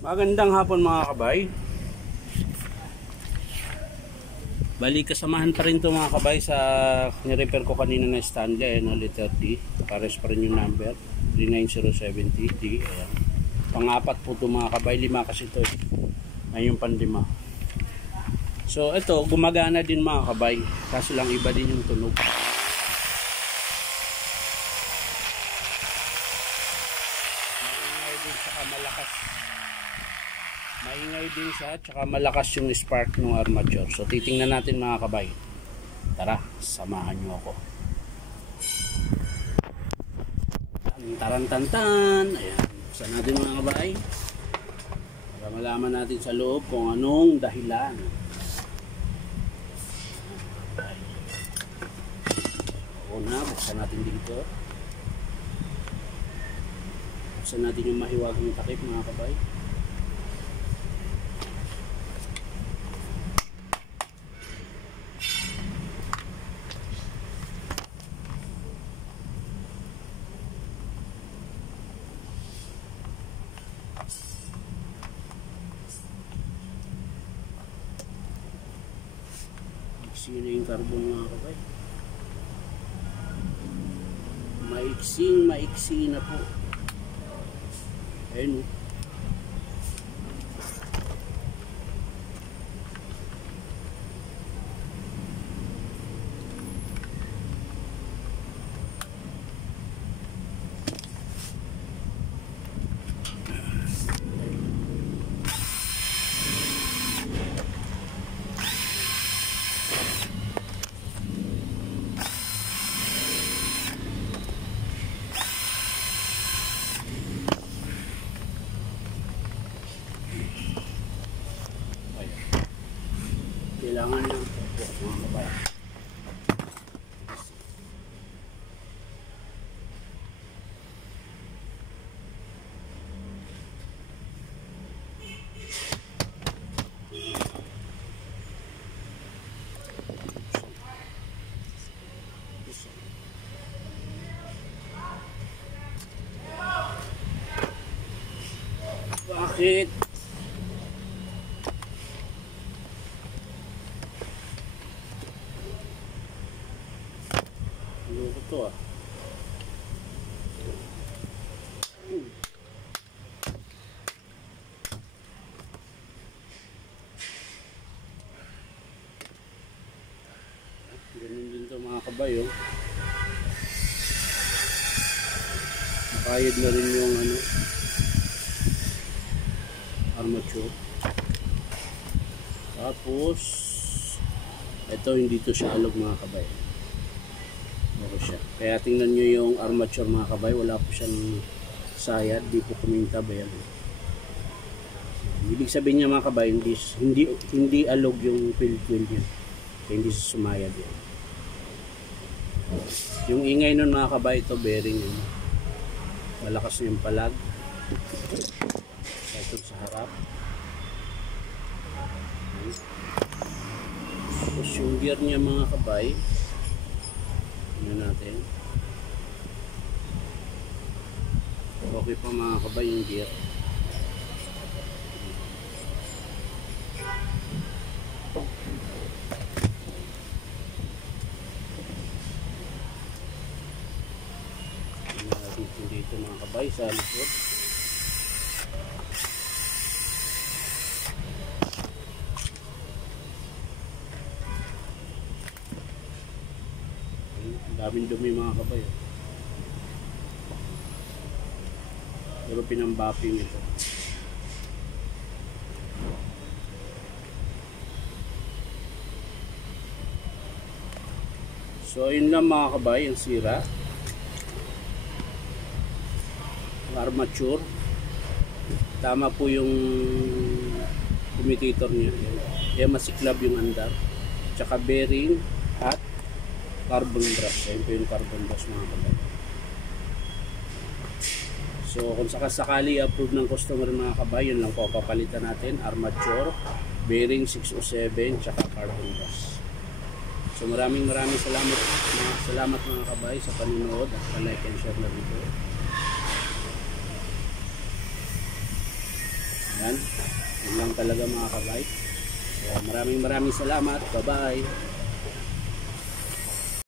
Magandang hapon mga kabay. Bali kasamahan pa rin to mga kabay sa nirepair ko kanina na Stanley na letter D. Pares pa rin yung number 39070D. Ayan. Pang-apat po to mga kabay, 5 kasi to eh. Ayun pang-5. So ito gumagana din mga kabay, kaso lang iba din yung tunog. Maingay din siya, tsaka malakas yung spark ng armature. So titingnan natin mga kabay. Tara, samahan nyo ako. Tarantantan. Ayan, buksan natin mga kabay para malaman natin sa loob kung anong dahilan. Una, buksan natin dito. Buksan natin yung mahiwagang takip mga kabay. Maiksi na yung carbon mga kabay. Maiksi na po. Ayun. Kailangan ng pupok mga kabay. Bakit? Loko to ah. Ganun din to mga kabay oh. Nakayad na rin yung ano armature. Tapos ito hindi to siya alog mga kabay. Siya. Kaya tingnan nyo yung armature mga kabay, wala po siyang sayad, di po kumintab yan. Ibig sabihin niya mga kabay, hindi alog yung field wheel niya. Kaya hindi sumayad yan. Yung ingay nun mga kabay, ito bearing yun. Malakas na yung palag. Ito sa harap. Tapos yung gear niya mga kabay, natin. Okay pa mga kabay yung gear. Dito mga kabay sa likod. Daming dumi mga kabay. Pero pinambapping ito. So yun lang mga kabay, yung sira. Ang armature. Tama po yung commutator niya. Kaya masiklab yung andar. Tsaka bearing at carbon brush. Ayun po yung carbon brush mga kabay. So kung sakasakali approve ng customer mga kabay, yun lang po papalitan natin. Armature, bearing 607, tsaka carbon brush. So maraming salamat mga kabay sa panonood at like and share na video. Yan. Yan lang talaga mga kabay. So, maraming salamat. Bye-bye.